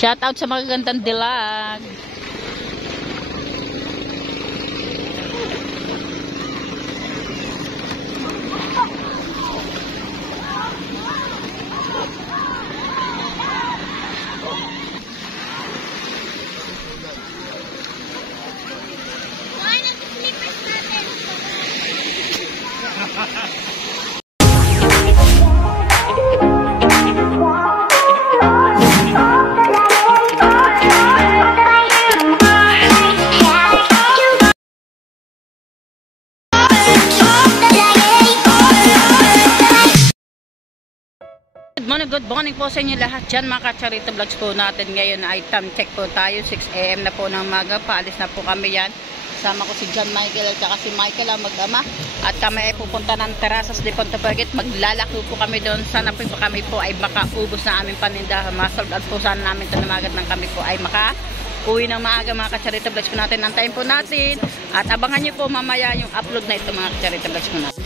Shout out sa magagandang dilag. Good morning po sa inyo lahat dyan mga ka-Charito Vlogs po natin. Ngayon ay time check po tayo, 6 AM na po ng maga. Paalis na po kami yan. Sama ko si John Michael at saka si Michael ang mag-ama. At kami ay pupunta ng Terrazas de Punta Pagit. Maglalako po kami doon. Sana po kami po ay makaubos na aming panindahan. Masold out po sana namin ito na magat ng kami po ay uwi ng maaga mga ka-Charito Vlogs po natin. Antayin po natin. At abangan nyo po mamaya yung upload na ito mga ka-Charito Vlogs po natin.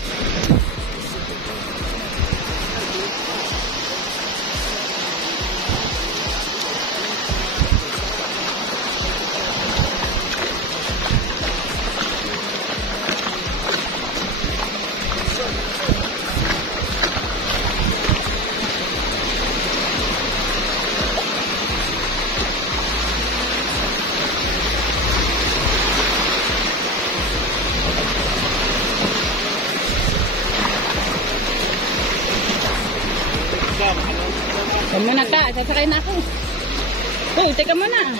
Huwag muna ka, sasakay na ako. Uy, teka muna.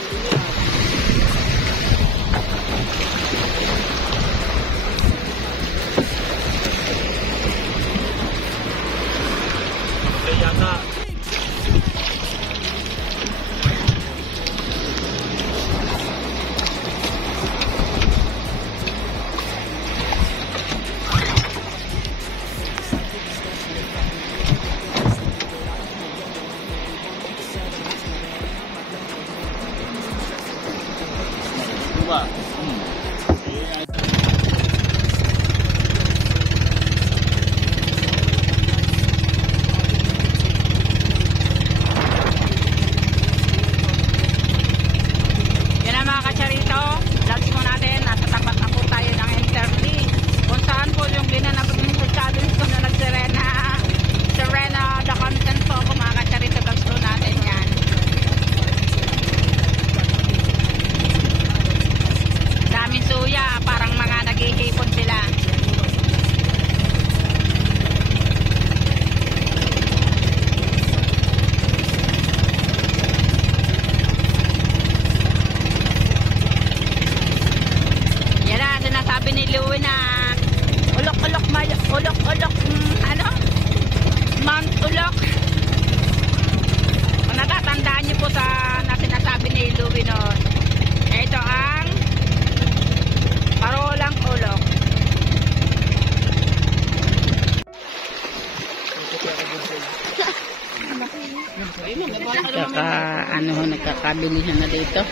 Nagkakabilihan na dito.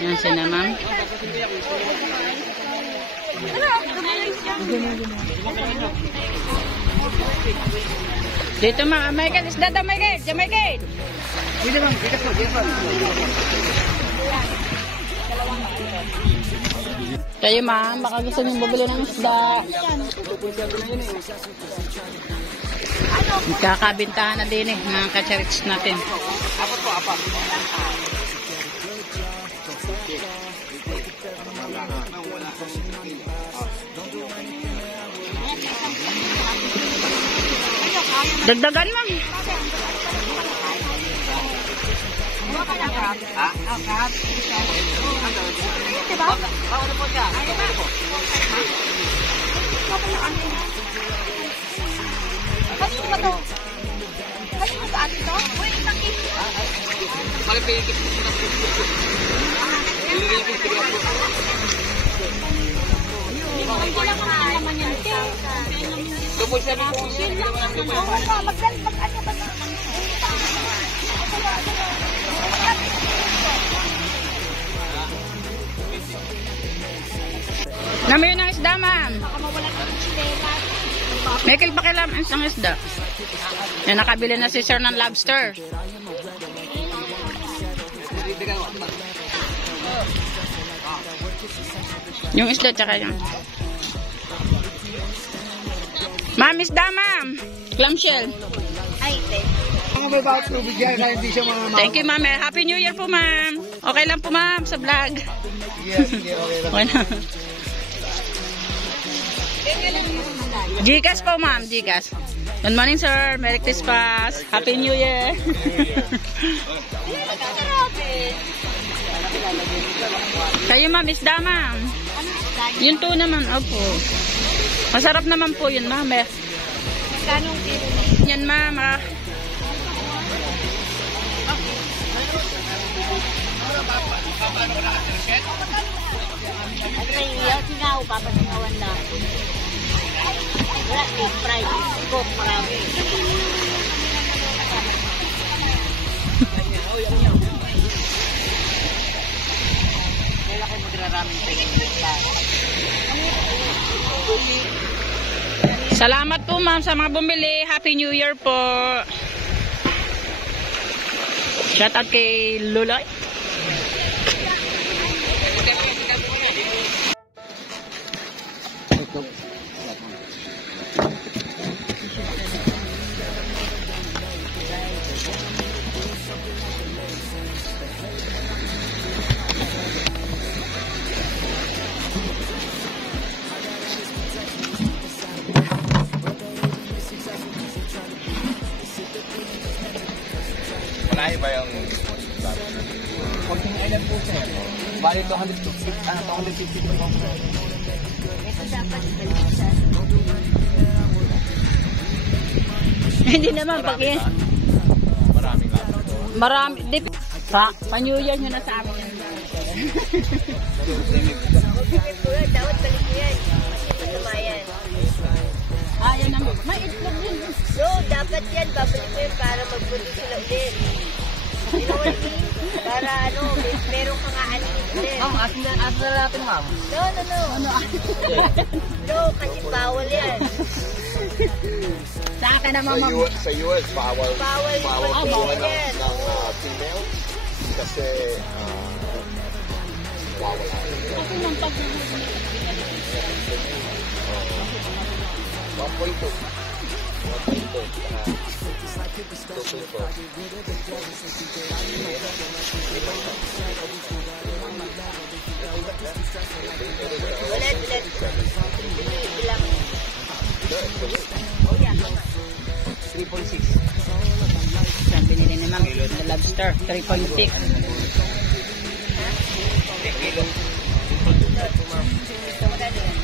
Yan siya na ma'am. Dito mga Michael, isda daw Michael. Diyan Michael. Dito ma'am, dito. Kayo ma'am, baka gusto nyo bubili ng isda. Magkakabintahan na din mga ka-Charits natin. Apat po, apat. Dagdagan mo. Namayo ng isda, ma'am. Michael, pakilam ang isda. Yan, nakabili na si sir ng lobster. Yung isda tsaka yung... Ma'am, isda ma'am. Clamshell. Ay, Mga may bakit tubig yan na hindi siya mga Thank you ma'am. Happy New Year po ma'am. Okay lang po ma'am sa vlog. Yes, okay lang. Okay na. Gcash po ma'am, Gcash. Good morning sir. Merry Christmas. Happy New Year. Kayo ma'am, isda ma'am. Yung tuna ma'am, opo. Masarap naman po yun ma'am. kanong kilo na? Yan ma'am. At may iyaw, singaw, papasingawan na. Wala, deep fry. Cook, marami. Wala ko magraraming tingin pa. Salamat po ma'am sa mga bumili. Happy New Year po. Shout out kay Luloy. Malayo ba yung Konting island po siya. Bali 250 po. Ito dapat balisan. Hindi naman pag yan. Maraming lang. Marami. Pa New Year nyo na sa amin. Dapat balik ko yan. Patumayan. Ayan naman. May itlog yun. No, dapat yan. Babalik ko yan para magpunta sila ulit. You know what I mean? Para ano, meron kang aanin ulit. Asa natin ma'am? No. No, kasi bawal yan. Sa akin naman ma'am. Sa US, bawal Bawal kuha yan. ng female kasi bawal. Kasi nang pag 1.2. Wala sila. Ilang. Oh, yeah. 3.6. Saan binili ni ma'am? The lobster. 3.6. Kilo. So, magkano yan?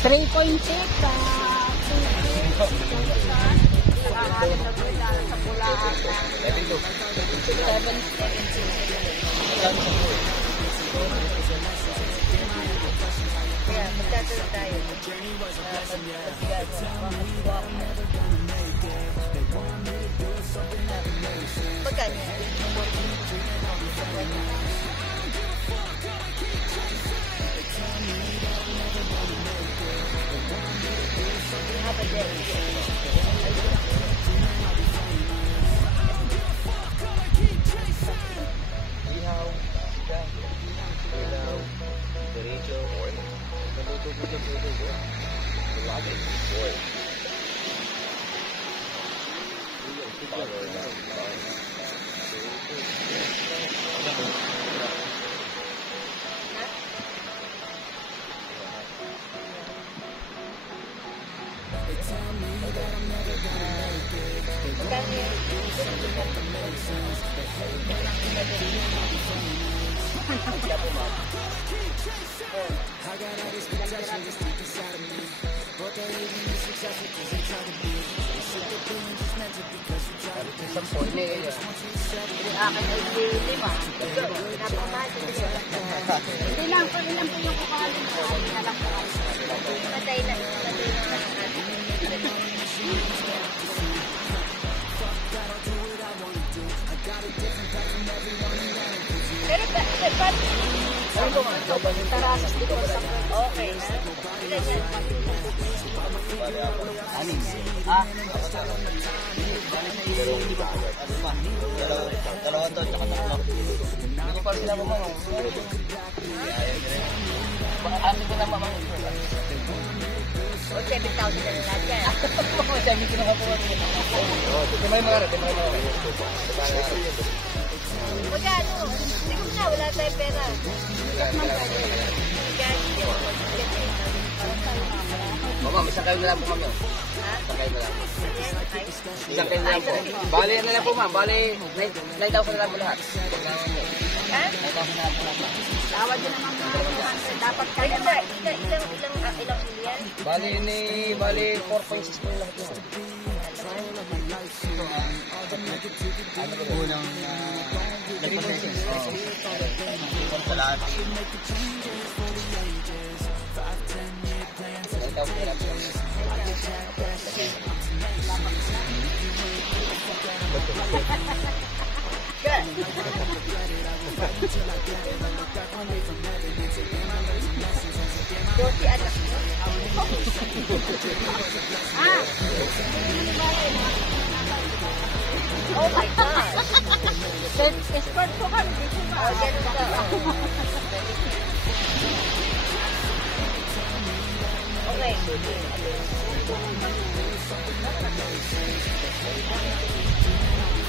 3.6 sa nakahanap na po sa pulaan na 7.6. Kaya, magtatalo tayo. Magkano yan? Ihaw, ilaw, derecho, or Magkano yan? isang point na yun. Yung akin ay 5. Napamahal ko siya. Hindi lang, pag ilan po yung kukalin ko, ay nalaktaan. Patay na. Pero ba't Ano po ma'am? Tarasas dito sa okay. Ilan yan? Anin? Ah? Dalawa to, tsaka tatlo. Hindi ko pa sila mo ma'am. Ano ko naman ma'am? O 7,000 na lang lahat yan. Sabi ko na ka po. Timay mga rin, timay mga rin. Magkano? Hindi ko na, wala tayong pera. Ma'am, isang kayo na lang po ma'am yun. Ha? Isang kayo na lang. Isang kayo na Ay, lang po. Bali, ano na po ma'am? Bali, 9,000 na lang po lahat. Ha? 9,000 na lang po lahat. Tawad yun naman mga dapat Ay, ilang million? Bali 4.6 po yung lahat yun. Unang nagpasensya. Oo. Sa lahat. 9,000 na lang po. Dosi anak mo? Ah! Oh my God! expert ko kami dito ba? Oh, ganun ka. Okay.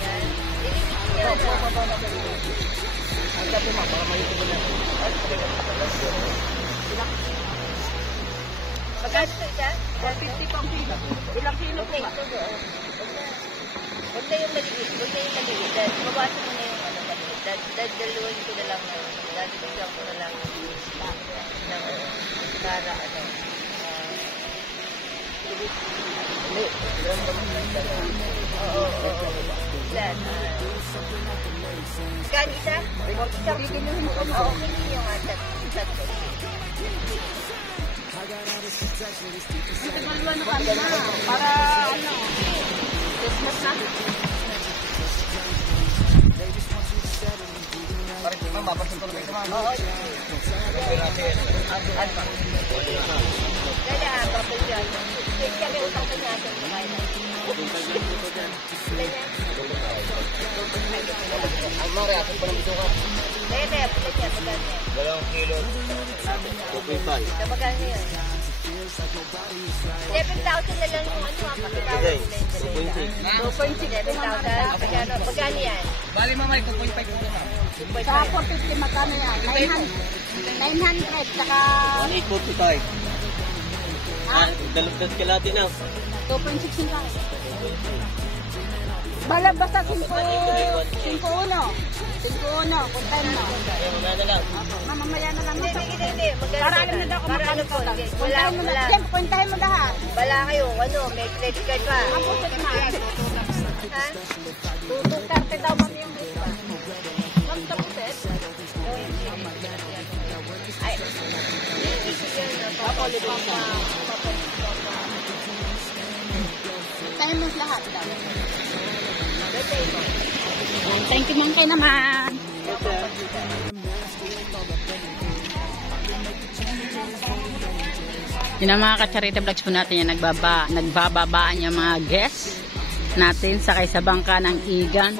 Yan. Ilimit ko Ang gabi ma'am, para malito ko na. magkano ito isa? 50 pang kilo. Ilang kilo po Okay, ba? ito doon. Huwag na yung maliit. Huwag na yung maliit. Mabawasan mo na yung ano maliit. Dalawan ko na lang. Dalawan ko na lang. Para ano. Hindi. Oo. Ilan? Gani isa? Isang Bibilihin mo kami. oo, hindi yung tatlo. Nagdalawa na kami na. Para ano. Christmas na. Ma'am, papasin ko na kayo ma'am. Oo. Ano pa? Kaya, papel yan. Kaya kami utang ka niya sa kumain na. Ilan yan? Ang mga reaction pa ng dito ka. Kaya, pula niya. Magkano yan? 2 kilo. 2.5. Sa magkano yan? 7,000 na lang yung ano ha. Pakitawag nila yung 2.6. 7,000. Magkano yan? Bali ma'am, ay 2.5 po na ma'am. Sa 450 magkano yan? 900. Saka 1.45. ah, Dalagdag ka natin na. 2.6 lang. Bala basta 5-1. 5-1. Kuntayin mo. Wala na lang. Mamamaya na lang. Hindi. Magkano Para alam na daw kung para ano magkano po? total. Wala, Kuntahin mo wala. na. Siyempre, kuntahin mo lahat. Wala kayo. Ano, may credit card pa. Ang pusit na. Ha? 230 daw mami yung gusto. Kami sa pusit. Ay, yan na. Kuntahin mo lahat daw. Letay mo. Thank you man kayo naman. Yun ang mga ka-charity vlogs po natin yan. Nagbababaan yung mga guests natin sakay sa bangka ng Igan.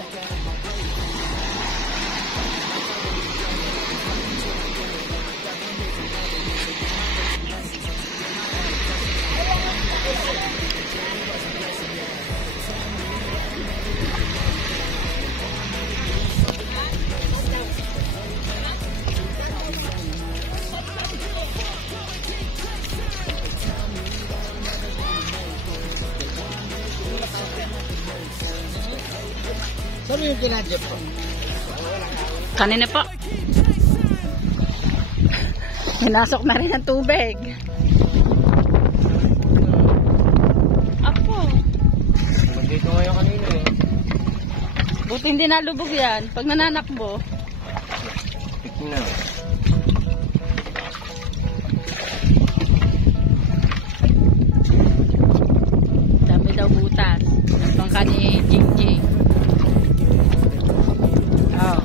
Sabi yung kinadjep po. Kanina po. Hinasok na rin ang tubig. Apo. Dito ngayon kanina eh. Buti hindi nalubog yan. Pag nananakbo. Pick na. Dami daw butas. Ang bangka ni Jingjing. Oh.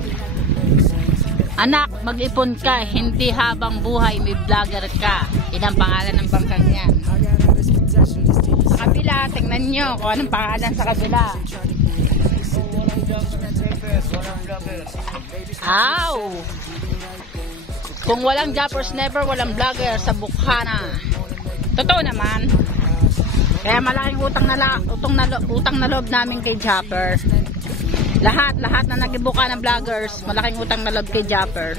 Anak, mag-ipon ka, hindi habang buhay may vlogger ka. Yan ang pangalan ng bangkang yan. Sa kabila, tingnan nyo kung anong pangalan sa kabila. Aw! Kung walang Jappers never, walang vlogger sa Bukana. Totoo naman. Kaya malaking utang na loob namin kay Japper. Lahat na nagibuka ng vloggers, malaking utang na loob kay Japper.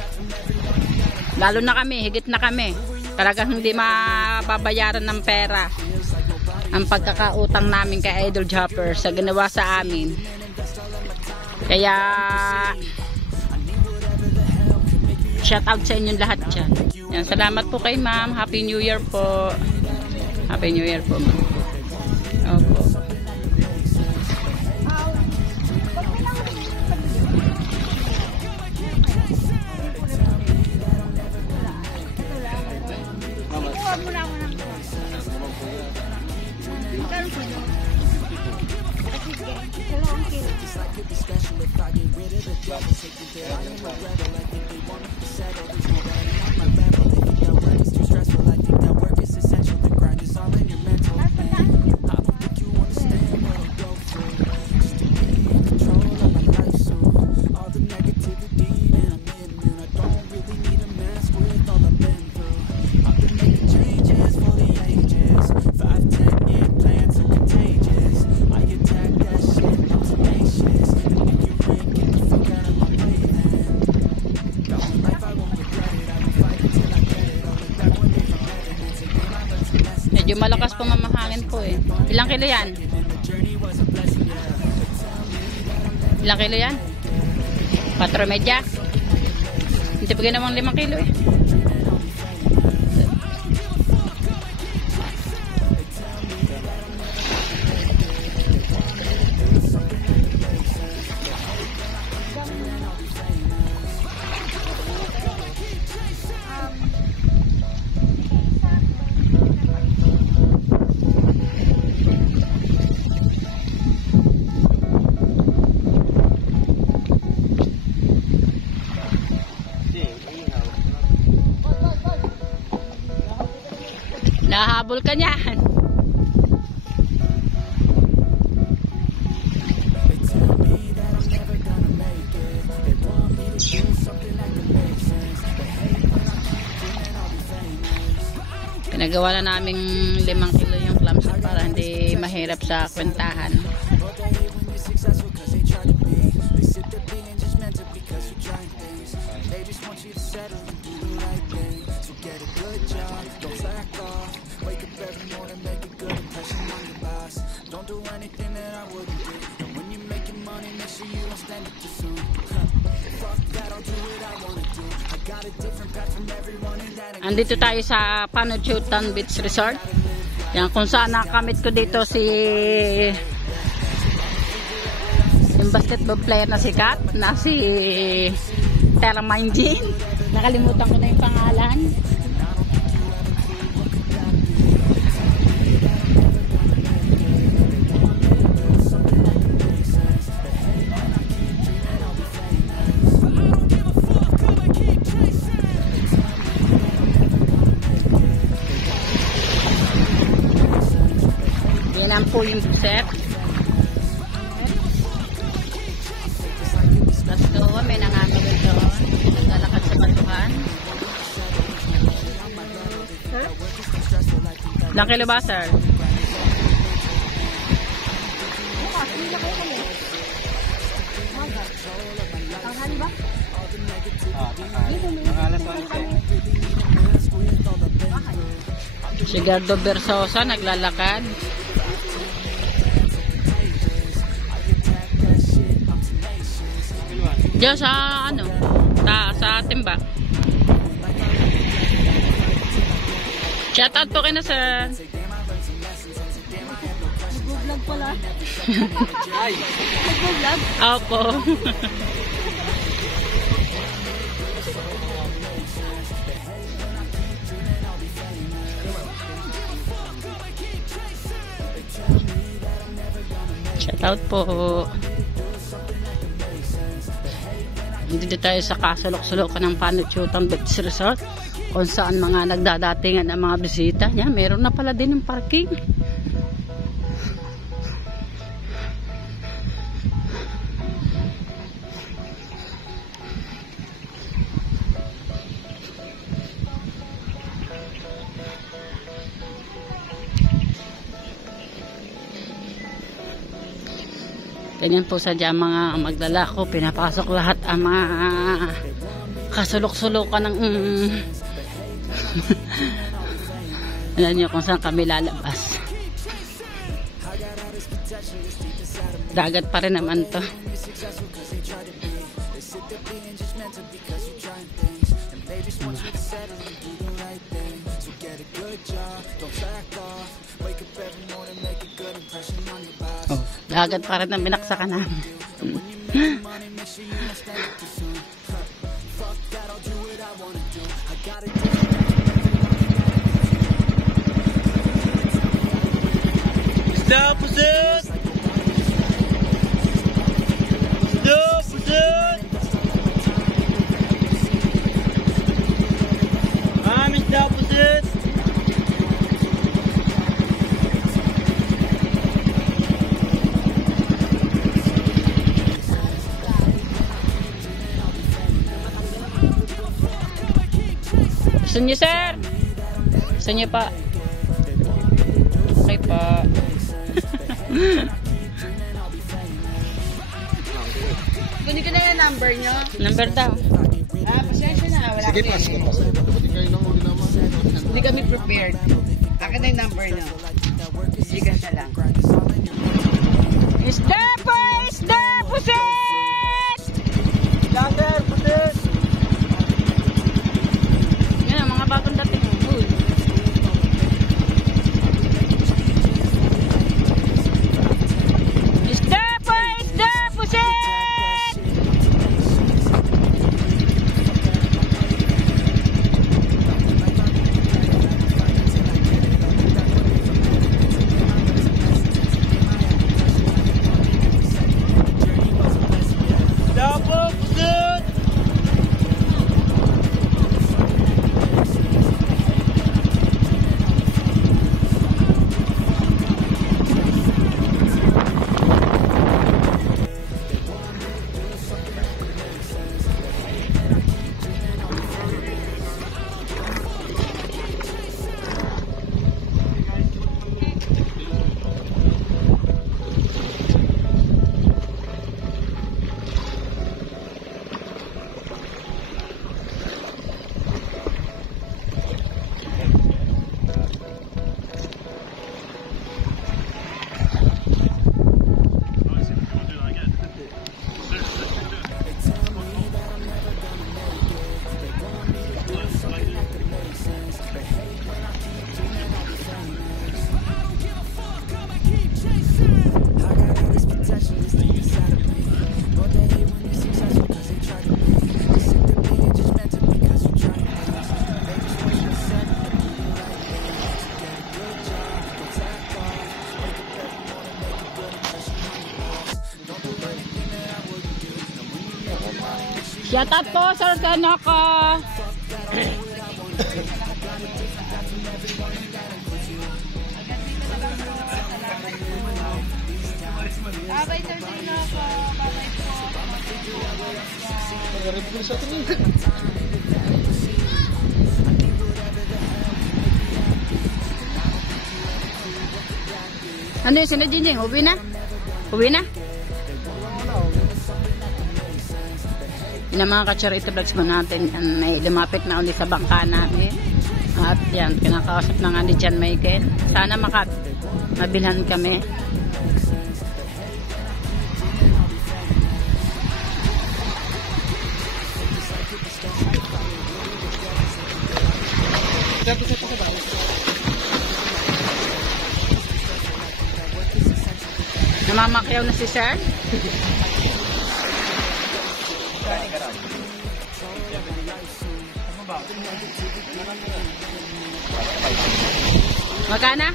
Lalo na kami, higit na kami. Talagang hindi mababayaran ng pera ang pagkakautang namin kay Idol Japper sa ginawa sa amin. Kaya shout out sa inyong lahat dyan. Yan, salamat po kay ma'am. Happy New Year po. Happy New Year po, ma'am. Opo. Medyo malakas po mamahangin po eh. Ilang kilo yan? Ilang kilo yan? 4 medya? Hindi pa ginawang 5 kilo eh. Nahabol ka niyan. Pinagawa na naming 5 kilo yung clams para hindi mahirap sa kwentahan. Andito tayo sa Panuchutan Beach Resort. Yan, kung saan nakamit ko dito si yung basketball player na sikat na si Termine Jean. Nakalimutan ko na yung pangalan. Yan po yung set. Let's go. May nangagawin doon. Naglalakad sa batuhan. Ilang kilo ba, sir? Si Gardo Bersosa naglalakad. Diyan sa ano? Sa timba. Shout out po kayo na sa nag-vlog pala. Ay. Nag-vlog? Opo. Shout out po. Dito tayo sa kasulok-sulokan ng Panuchutan Beach Resort, kung saan mga nagdadatingan ang mga bisita. Yan, meron na pala din yung parking. Ganyan po sadya mga maglalako, pinapasok lahat ang mga kasulok-sulokan ng alam nyo kung saan kami lalabas. Dagat pa rin naman to. Oh, dagat pa rin ang binaksakan namin. Stop, pusit! Stop, pusit! Stop, pusit! Gusto niyo, sir? Gusto niyo pa? Okay pa. Kunin ko na yung number nyo. Number daw. Pasensya na. Wala Sige, kami. pasko pa. Hindi kami prepared. Akin na yung number nyo. Gigas na lang. Isda po! Isda! Pusit! Lager, pusit! Yan ang mga bagong dating. Uy. Isda po! Isda! Pusit! Stop, pusit! Shout out po, Sir Kanoko. Babay, Sir Kanoko. Babay Ano yung sinadjinjing? Uwi na? Uwi na? Yun ang mga ka-charity vlogs mo natin. Yan, ay lumapit na ulit sa bangka namin. At yan, kinakausap na nga ni John Michael. Sana mabilhan kami. Namamakyaw na si Sir. Magkana?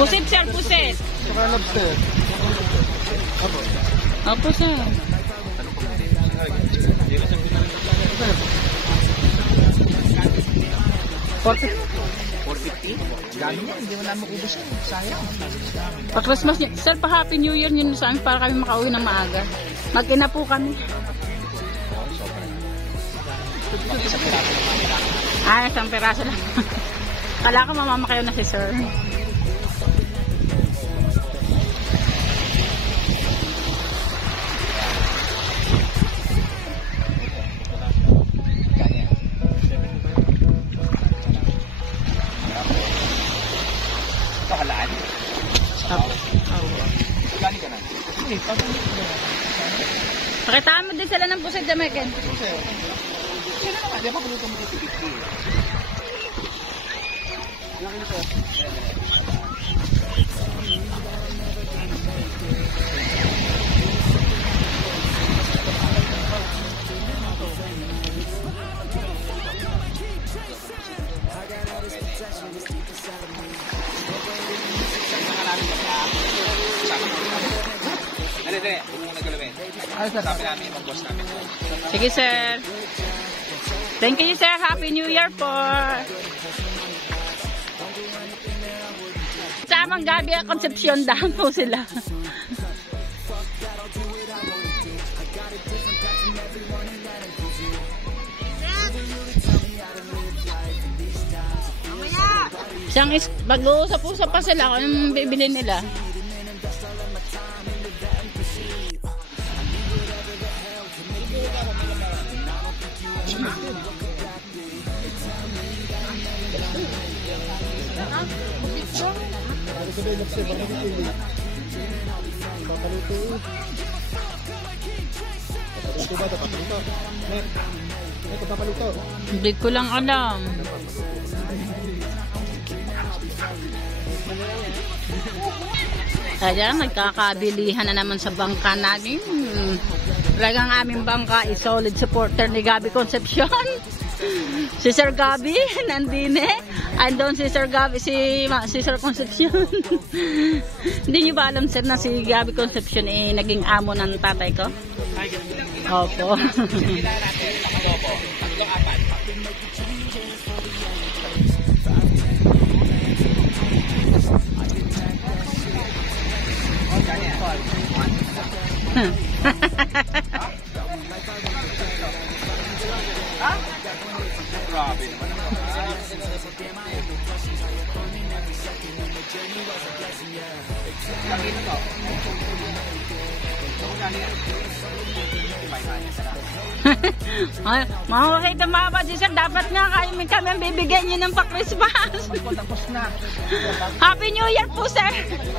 Pusit, sir, pusit. Saka lobster. Opo, sir. $450. Gano'n yan, hindi mo namin maubos yun. Sayang. Pa-Christmas niya. Sir, pa-Happy New Year niyo sa amin para kami makauwi ng maaga. Mag-ina po kami. Isang piraso lang. Kala ko mamama kayo na si sir. Ito halaan. Gani ka na? Pakitaan mo din sila ng pusit, Jamaican. Sino naman? Di ba paluto mo dito? Dali, huwag mo nagalawin. Sabi namin, mag-boss namin. Sige, sir. Thank you, sir. Happy New Year po. Samang gabi ang Concepcion, daan po sila. Mag-uusap-usap pa sila kung anong bibili nila. Hindi ko lang alam. Kaya nagkakabilihan na naman sa bangka namin. Talagang aming bangka is solid supporter ni Gabi Concepcion. Si Sir Gabi, nandine. Andun si Sir Gabi, si Sir Concepcion. Hindi nyo ba alam, sir, na si Gabi Concepcion naging amo ng tatay ko? Opo. Grabe Ay, mahusay ito mga badyo, sir. Dapat nga kami ang bibigyan nyo ng pa-Christmas. Tapos na. Happy New Year po, sir.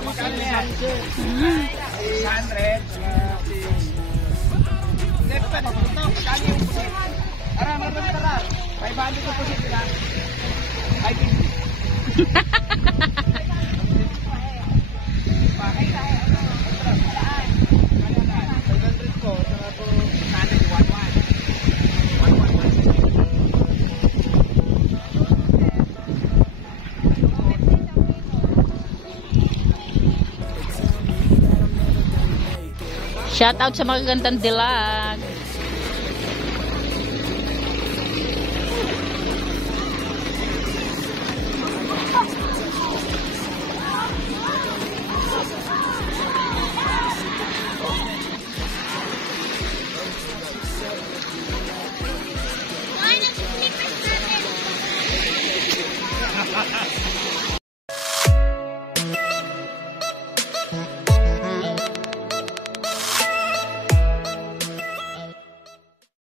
Magkano yan? 600. Magkano yung pusit? Ara, magkano tara? 500 yung pusit nila. 550. Shout out sa magagandang dilag.